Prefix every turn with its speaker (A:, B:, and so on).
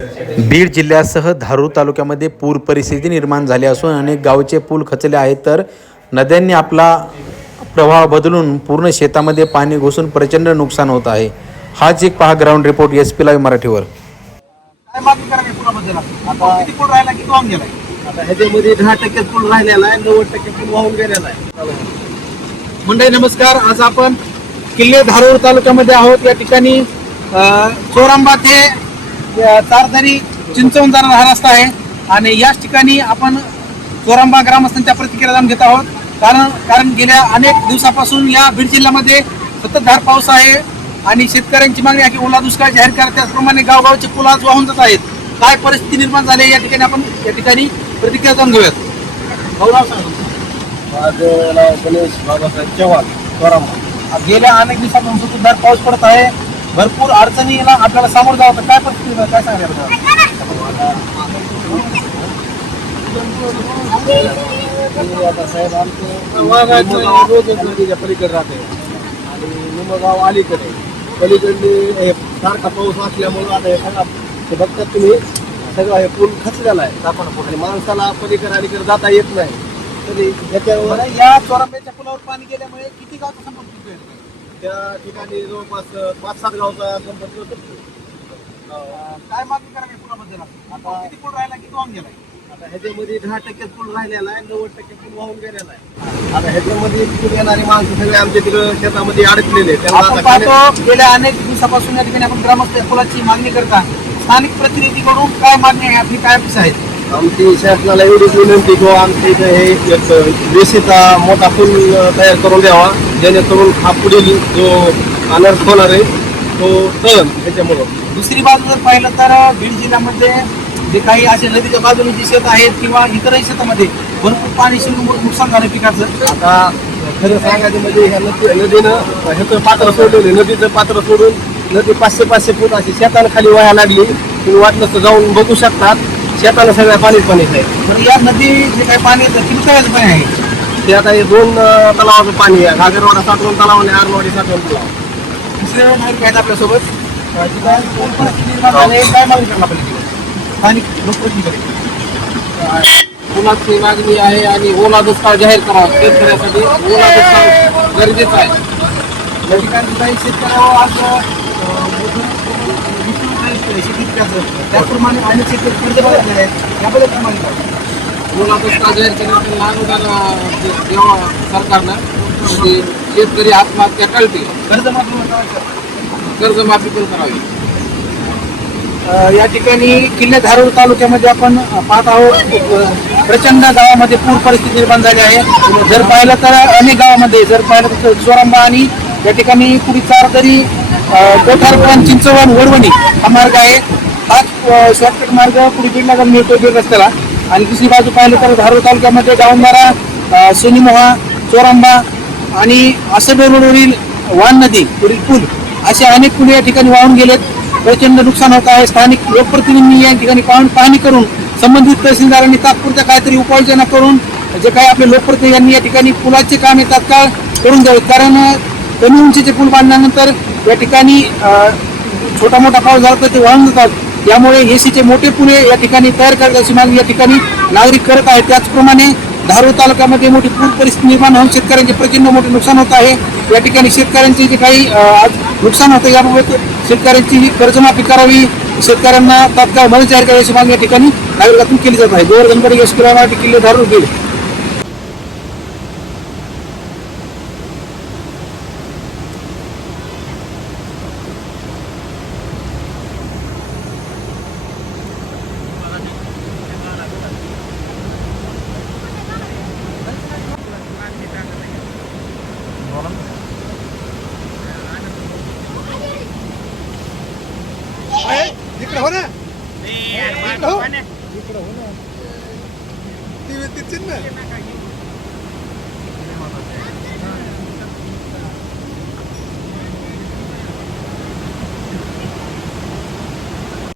A: बीड जिल्ह्यासह धारूर तालुक्यामध्ये पूर परिस्थिती निर्माण झाली असून अनेक गावचे पूल खचले आहेत तर नद्यांनी आपला प्रवाह बदलून पूर्ण शेतामध्ये पाणी घुसून प्रचंड नुकसान होत आहे. हाच एक पहा ground report S P live मराठीवर.
B: मंडळी नमस्कार. आज आपण किल्ले धारूर तालुक्यामध्ये आहोत. या ठिकाणी चोरांबा ते तारदारी चिंचवून जाणारा हा रस्ता आहे. आणि याच ठिकाणी आपण चोरांबा ग्रामस्थांच्या प्रतिक्रिया जाणून घेत आहोत. कारण कारण गेल्या अनेक दिवसापासून या बीड जिल्ह्यामध्ये सततधार पाऊस आहे. आणि शेतकऱ्यांची मागणी आहे की ओला दुष्काळ जाहीर करा. त्याचप्रमाणे गावगावचे पूल आज वाहून जात आहेत. काय परिस्थिती निर्माण झाली या ठिकाणी आपण या ठिकाणी प्रतिक्रिया जाणून घेऊयात.
C: माझं नाव गणेश बाबासाहेब चव्हाण कोरामा
B: गेल्या अनेक दिवसापासून सततधार पाऊस पडत आहे. भरपूर अडचणीला आपल्याला सामोरं जावं लागतं. काय आहे? काय सांगायला
C: साहेब आमचं रोज नदीच्या पलीकडे राहते आणि निमगाव अलीकडे पलीकडे सारखा पाऊस असल्यामुळं आता हे सगळा हे बघतात तुम्ही सगळं हे पूल खचलेला आहे आपण आणि माणसाला पलीकडे अलीकडे जाता येत नाही तरी याच्यावर
B: या चोरांब्याच्या पुलावर पाणी गेल्यामुळे किती गावचा संपर्क?
C: त्या ठिकाणी जवळपास पाच सात गावचा संपर्क करतो
B: काय मागणी करा काय पुलाबद्दल आता किती पूल राहिला किती वाहून गेलाय
C: आता ह्याच्यामध्ये दहा टक्के पूल राहिलेला आहे नव्वद टक्के पूल वाहून गेलेला आहे आता ह्याच्यामध्ये पूल येणारी माणसं सगळे आमच्या तिकडं शेतामध्ये अडकलेले
B: आपण पाहतो गेल्या अनेक दिवसापासून या ठिकाणी आपण ग्रामस्थ पुलाची मागणी करता स्थानिक प्रतिनिधीकडून काय मागणी आहे आपली काय अपेक्षा आहेत
C: आमची शासनाला एवढीच विनंती की आमच्या इथं हे एक देशीचा मोठा पूल तयार करून द्यावा जेणेकरून हा पुढील जो अनर्थ होणार आहे तो टळन त्याच्यामुळं.
B: दुसरी बाजू जर पाहिलं तर बीड जिल्ह्यामध्ये जे काही असे नदीच्या बाजूने जे शेत आहेत किंवा इतरही शेतामध्ये भरपूर पाणी शिरून नुकसान झालं पिकाचं.
C: आता खरं सांगायचं म्हणजे ह्या नदी नदीनं ह्याचं पात्र सोडलेलं नदीचं पात्र सोडून नदी पाचशे पाचशे फूट अशी शेतानं खाली वाया लागली. तुम्ही वाटलं तर जाऊन बघू शकतात. शेताला सगळ्या पाणीच पाणीच आहे.
B: तर या नदी जे काही पाणी येतं किती पाणी आहे?
C: ते आता हे दोन तलावाचं पाणी आहे. घागरवाडा साठवण तलाव आणि आरवाडी साठवण तलाव.
B: दुसरे नागरिक आहेत आपल्यासोबत. तिथं कोण परिस्थिती निर्माण झाली आहे, काय मागणी करणार आपण स्थानिक लोकप्रतिनिधीकडे
C: पुलाची मागणी आहे आणि ओला दुष्काळ जाहीर करावा. शेतकऱ्यासाठी ओला दुष्काळ गरजेचा आहे.
B: या ठिकाणी काही शेतकऱ्यावर आज अं, मोठं शेती पिकाचं त्याचप्रमाणे अनेक शेतकरी कर्ज बाळगलेले आहेत. याबद्दल काय मागणी करणार
C: ओला दुष्काळ जाहीर करण्याचं अनुदान द्यावा सरकारनं म्हणजे शेतकरी आत्महत्या टळतील.
B: कर्जमाफी
C: कर्जमाफी पण करावी.
B: या ठिकाणी किल्ले धारूर तालुक्यामध्ये आपण पाहत आहोत प्रचंड गावामध्ये पूर परिस्थिती निर्माण झाली आहे. जर पाहिलं तर अनेक गावामध्ये जर पाहिलं तर चोरंबा आणि या ठिकाणी पुढे चारदरी कोठारपण चिंचवण वडवणी हा मार्ग आहे. हा शॉर्टकट मार्ग पुढे बीडला जाऊन मिळतो बीड रस्त्याला आणि दुसरी बाजू पाहिलं तर धारूर तालुक्यामध्ये गावंदारा सोनीमोहा चोरांबा आणि आसबेरोडवरील वान नदी पुढील पूल असे अनेक पुले या ठिकाणी वाहून गेलेत. प्रचंड नुकसान होत आहे. स्थानिक लोकप्रतिनिधींनी या ठिकाणी पाहून पाहणी करून संबंधित तहसीलदारांनी तात्पुरत्या काहीतरी उपाययोजना करून जे काही आपले लोकप्रतिनिधींनी या ठिकाणी पुलाचे कामे तात्काळ करून द्यावेत. कारण कमी उंचीचे पूल बांधल्यानंतर या ठिकाणी छोटा मोठा पाऊस झाला तर ते वाहून जातात. यामुळे एसीचे मोठे पुले या ठिकाणी तयार करण्याची मागणी या ठिकाणी नागरिक करत आहेत. त्याचप्रमाणे धारूर तालुक्यामध्ये मोठी पूर परिस्थिती निर्माण होऊन शेतकऱ्यांचे प्रचंड मोठे नुकसान होत आहे. या ठिकाणी शेतकऱ्यांचे जे काही आज नुकसान होतं याबाबत शेतकऱ्यांची कर्जमाफी करावी शेतकऱ्यांना तात्काळ मदत जाहीर करायची मागणी या ठिकाणी नागरिकातून केली जात आहे. गोवर्धनकडे यश मराठी किल्ले धारूर गेले
D: इकडे हो ना. इकडे हो. हो ना. ती ती चिन्ह.